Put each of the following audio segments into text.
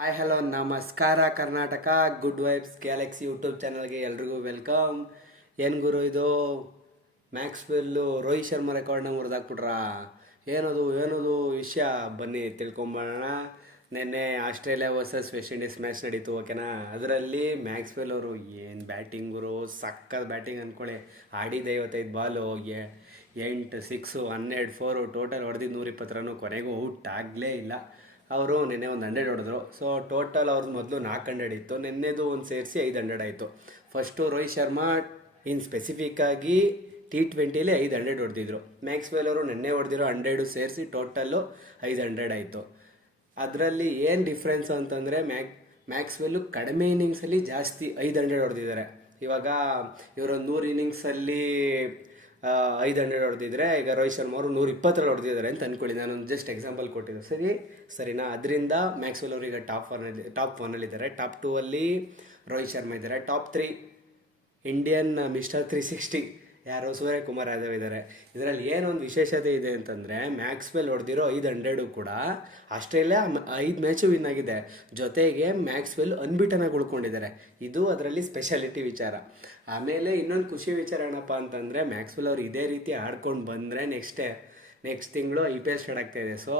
Hi hello ನಮಸ್ಕಾರ Karnataka. Good vibes galaxy YouTube ಚಾನಲ್ಗೆ ಎಲ್ರಿಗೂ ವೆಲ್ಕಮ್. ಏನು ಗುರು ಇದು ಮ್ಯಾಕ್ಸ್ವೆಲ್ಲು ರೋಹಿತ್ ಶರ್ಮಾ ರೆಕಾರ್ಡ್ನ ಮುರಿದಾಕ್ಬಿಟ್ರಾ? ಏನದು ವಿಷಯ ಬನ್ನಿ ತಿಳ್ಕೊಂಬೋಣ. ನಿನ್ನೆ Australia versus West Indies match ನಡೀತು, ಓಕೆನಾ? ಅದರಲ್ಲಿ ಮ್ಯಾಕ್ಸ್ವೆಲ್ ಅವರು ಏನು ಬ್ಯಾಟಿಂಗರು, ಸಕ್ಕತ್ ಬ್ಯಾಟಿಂಗ್ ಅಂದ್ಕೊಳ್ಳಿ. ಆಡಿದ 55 ಬಾಲು, 8 ಸಿಕ್ಸು, 12 ಫೋರು, ಟೋಟಲ್ ಹೊಡೆದಿದ್ದು 120 ರನ್ನು. ಕೊನೆಗೂ ಔಟ್ ಆಗಲೇ ಇಲ್ಲ. ಅವರು ನಿನ್ನೆ ಒಂದು 100 ಹೊಡೆದ್ರು. ಸೊ ಟೋಟಲ್ ಅವ್ರದ್ದು ಮೊದಲು 400 ಇತ್ತು, ನಿನ್ನೆದು ಒಂದು ಸೇರಿಸಿ 500 ಆಯಿತು. ಫಸ್ಟು ರೋಹಿತ್ ಶರ್ಮಾ ಇನ್ ಸ್ಪೆಸಿಫಿಕ್ಕಾಗಿ T20ಲಿ 500 ಹೊಡೆದಿದ್ರು. ಮ್ಯಾಕ್ಸ್ವೆಲ್ ಅವರು ನಿನ್ನೆ ಹೊಡೆದಿರೋ 100 ಸೇರಿಸಿ ಟೋಟಲ್ಲು 500 ಆಯಿತು. ಅದರಲ್ಲಿ ಏನು ಡಿಫ್ರೆನ್ಸ್ ಅಂತಂದರೆ ಮ್ಯಾಕ್ಸ್ವೆಲ್ಲು ಕಡಿಮೆ ಇನ್ನಿಂಗ್ಸಲ್ಲಿ ಜಾಸ್ತಿ 500 ಹೊಡೆದಿದ್ದಾರೆ. ಇವಾಗ ಇವರು 100 ಇನ್ನಿಂಗ್ಸಲ್ಲಿ 500 ಹೊಡೆದಿದ್ರೆ, ಈಗ ರೋಹಿತ್ ಶರ್ಮಾ ಅವರು 120 ಹೊಡೆದಿದ್ದಾರೆ ಅಂತ ಅಂದ್ಕೊಳ್ಳಿ. ನಾನೊಂದು ಜಸ್ಟ್ ಎಕ್ಸಾಂಪಲ್ ಕೊಟ್ಟಿದ್ದು, ಸರಿನಾ? ಅದರಿಂದ ಮ್ಯಾಕ್ಸ್ವೆಲ್ ಅವರು ಈಗ ಟಾಪ್ ಒನ್ನಲ್ಲಿದ್ದಾರೆ. ಟಾಪ್ 2 ಅಲ್ಲಿ ರೋಹಿತ್ ಶರ್ಮಾ ಇದ್ದಾರೆ. ಟಾಪ್ 3 ಇಂಡಿಯನ್ ಮಿಸ್ಟರ್ 360 ಯಾರು, ಸೂರ್ಯಕುಮಾರ್ ಯಾದವ್ ಇದ್ದಾರೆ. ಇದರಲ್ಲಿ ಏನೊಂದು ವಿಶೇಷತೆ ಇದೆ ಅಂತಂದರೆ, ಮ್ಯಾಕ್ಸ್ವೆಲ್ ಹೊಡೆದಿರೋ 500 ಕೂಡ ಆಸ್ಟ್ರೇಲಿಯಾ 5 ಮ್ಯಾಚು ವಿನ್ ಆಗಿದೆ. ಜೊತೆಗೆ ಮ್ಯಾಕ್ಸ್ವೆಲ್ ಅನ್ಬಿಟನ್ ಆಗಿ ಉಳ್ಕೊಂಡಿದ್ದಾರೆ. ಇದು ಅದರಲ್ಲಿ ಸ್ಪೆಷಾಲಿಟಿ ವಿಚಾರ. ಆಮೇಲೆ ಇನ್ನೊಂದು ಖುಷಿ ವಿಚಾರ ಏನಪ್ಪ ಅಂತಂದರೆ, ಮ್ಯಾಕ್ಸ್ವೆಲ್ ಅವರು ಇದೇ ರೀತಿ ಆಡ್ಕೊಂಡು ಬಂದರೆ ನೆಕ್ಸ್ಟ್ ತಿಂಗಳು IPL ಸ್ಟಾರ್ಟ್ ಆಗ್ತಾಯಿದೆ. ಸೊ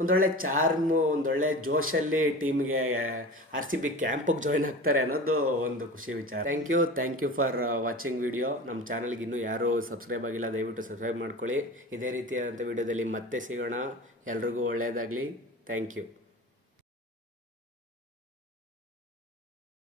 ಒಂದೊಳ್ಳೆ ಚಾರ್ಮು, ಒಂದೊಳ್ಳೆ ಜೋಶಲ್ಲಿ ಟೀಮ್ಗೆ RCB ಕ್ಯಾಂಪಿಗೆ ಜಾಯ್ನ್ ಆಗ್ತಾರೆ ಅನ್ನೋದು ಒಂದು ಖುಷಿ ವಿಚಾರ. Thank you for watching video. ನಮ್ಮ ಚಾನಲ್ಗೆ ಇನ್ನೂ ಯಾರು ಸಬ್ಸ್ಕ್ರೈಬ್ ಆಗಿಲ್ಲ, ದಯವಿಟ್ಟು ಸಬ್ಸ್ಕ್ರೈಬ್ ಮಾಡ್ಕೊಳ್ಳಿ. ಇದೇ ರೀತಿಯಾದಂಥ ವಿಡಿಯೋದಲ್ಲಿ ಮತ್ತೆ ಸಿಗೋಣ. ಎಲ್ರಿಗೂ ಒಳ್ಳೆಯದಾಗಲಿ. Thank you.